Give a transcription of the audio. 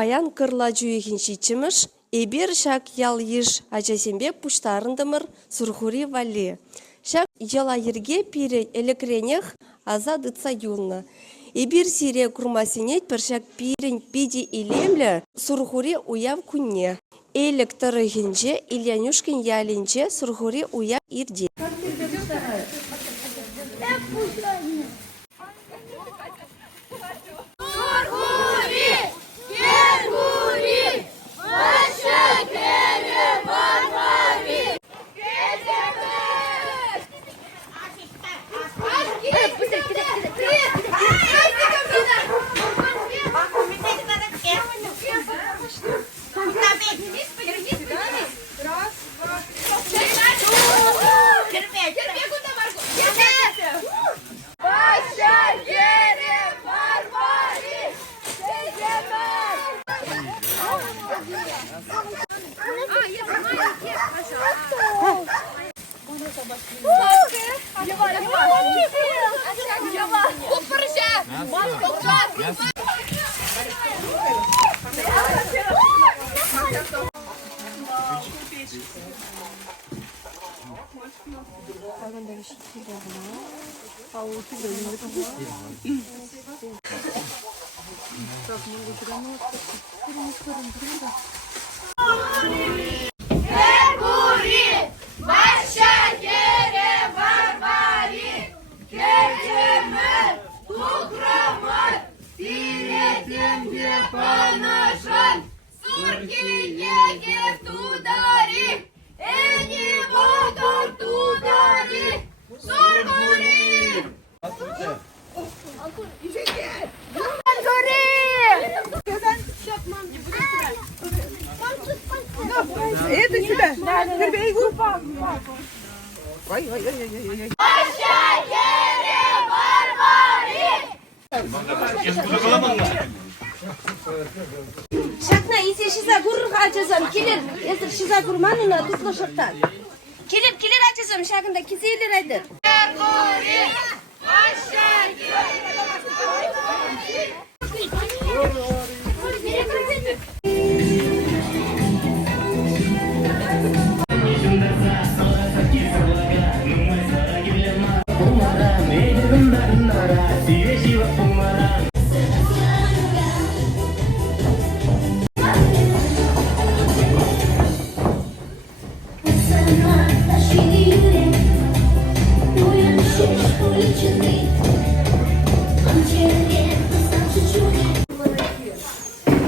Баян кырла жүйегін шичіміш, эбир шак ял еш ачасембек пуштарындымыр сурхури вали. Шак ела ерге пире элекренех аза дыца юлна. Эбир сире курмасинет бір шак пирен пиди илемлі сурхури уяв күнне. Элек тұрығынже Ильянюшкин ялінже сурхури уяв ирде. Это сюда. Бербейгу. Ой. Шакна, если шиза гурр ачасам, келер, если шиза гурманына туплы шыртан. Келер ачасам, шакында кизейлер айтыр.